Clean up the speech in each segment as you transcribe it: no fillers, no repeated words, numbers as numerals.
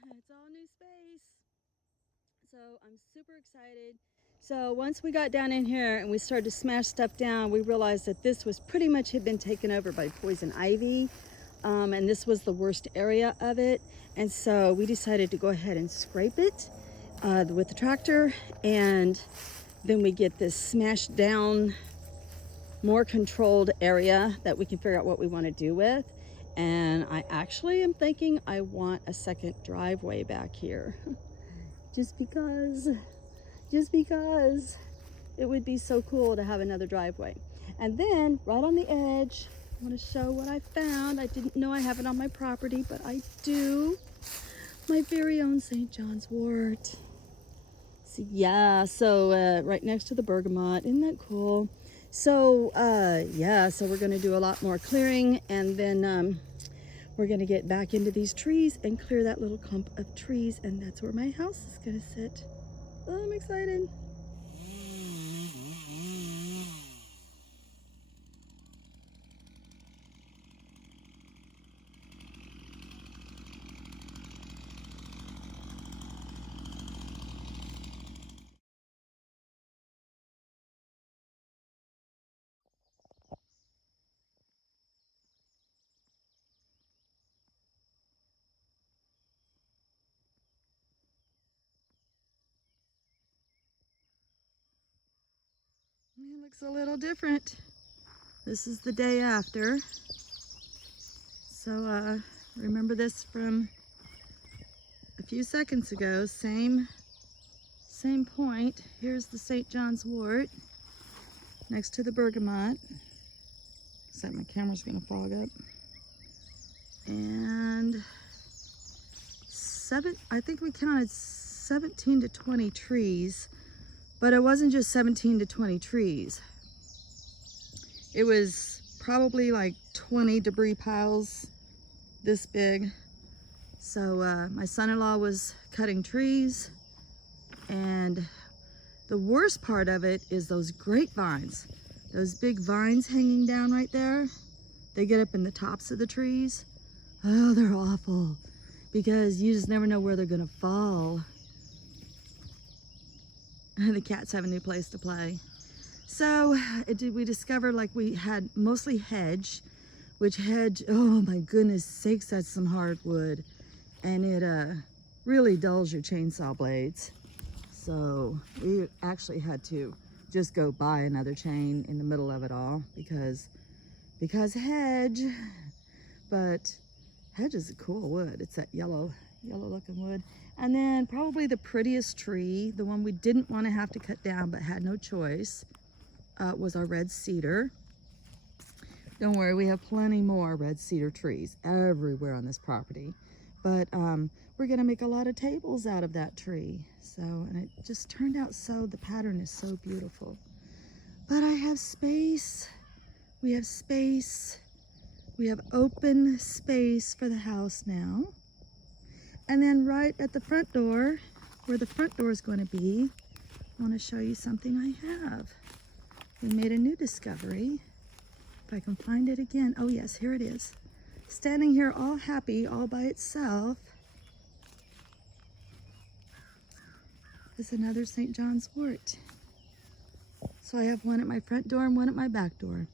It's all new space. So I'm super excited. So once we got down in here and we started to smash stuff down, we realized that this was pretty much had been taken over by poison ivy. And this was the worst area of it. And so we decided to go ahead and scrape it with the tractor. And then we get this smashed down, more controlled area that we can figure out what we want to do with. And I actually am thinking I want a second driveway back here. just because it would be so cool to have another driveway. And then right on the edge, I want to show what I found. I didn't know I have it on my property, but I do. My very own St. John's wort. So yeah, so right next to the bergamot. Isn't that cool? So yeah, so we're going to do a lot more clearing, and then we're going to get back into these trees and clear that little clump of trees, and that's where my house is going to sit. Oh, I'm excited. It looks a little different. This is the day after. So remember this from a few seconds ago. Same point. Here's the St. John's wort next to the bergamot. Except my camera's gonna fog up. And I think we counted 17 to 20 trees, but it wasn't just 17 to 20 trees. It was probably like 20 debris piles this big. So my son-in-law was cutting trees, and the worst part of it is those grapevines. Those big vines hanging down right there. They get up in the tops of the trees. Oh, they're awful, because you just never know where they're gonna fall. And the cats have a new place to play. So we discovered like we had mostly hedge, which hedge, oh my goodness sakes, that's some hardwood. And it really dulls your chainsaw blades. So we actually had to just go buy another chain in the middle of it all because hedge. But hedge is a cool wood. It's that yellow looking wood. And then probably the prettiest tree, the one we didn't want to have to cut down but had no choice, was our red cedar. Don't worry, we have plenty more red cedar trees everywhere on this property. But we're gonna make a lot of tables out of that tree. So, and it just turned out so, the pattern is so beautiful. But I have space. We have space. We have open space for the house now. And then right at the front door, where the front door is going to be, I want to show you something I have. We made a new discovery. If I can find it again. Oh yes, here it is. Standing here all happy, all by itself, is another St. John's wort. So I have one at my front door and one at my back door.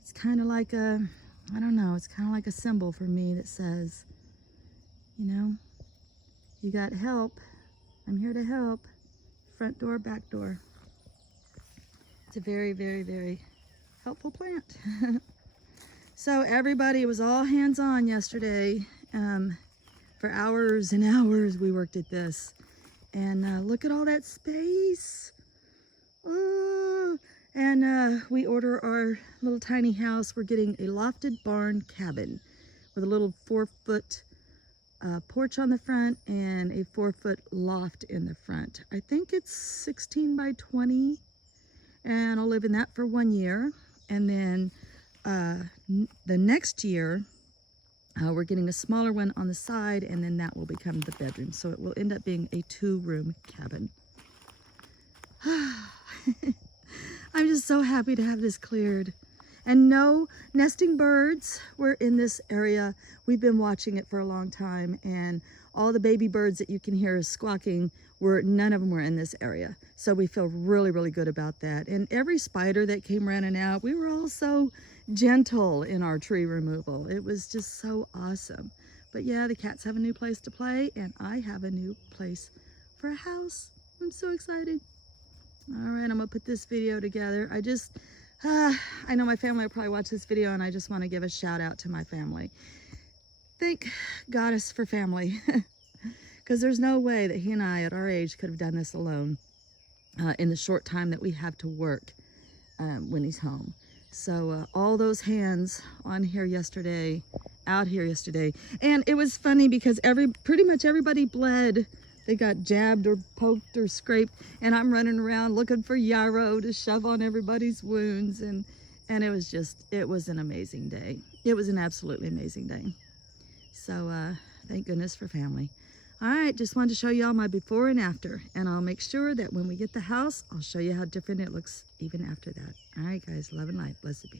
It's kind of like a, I don't know, it's kind of like a symbol for me that says, you know, you got help, I'm here to help. Front door, back door. It's a very, very, very helpful plant. So everybody, it was all hands on yesterday. For hours and hours we worked at this. And look at all that space. Oh, and we order our little tiny house. We're getting a lofted barn cabin with a little 4-foot porch on the front and a 4-foot loft in the front. I think it's 16 by 20, and I'll live in that for 1 year. And then the next year, we're getting a smaller one on the side, and then that will become the bedroom. So it will end up being a 2-room cabin. I'm just so happy to have this cleared. And no nesting birds were in this area. We've been watching it for a long time, and all the baby birds that you can hear squawking none of them were in this area. So we feel really, really good about that. And every spider that came running out, we were all so gentle in our tree removal. It was just so awesome. But yeah, the cats have a new place to play, and I have a new place for a house. I'm so excited. All right, I'm gonna put this video together. I know my family will probably watch this video, and I just want to give a shout out to my family. Thank Goddess for family, because there's no way that he and I at our age could have done this alone in the short time that we have to work when he's home. So all those hands on here yesterday, out here yesterday, and it was funny because pretty much everybody bled. They got jabbed or poked or scraped, and I'm running around looking for yarrow to shove on everybody's wounds, and it was an amazing day. It was an absolutely amazing day. So thank goodness for family. All right, just wanted to show y'all my before and after, and I'll make sure that when we get the house, I'll show you how different it looks even after that. All right, guys, love and light. Blessed be.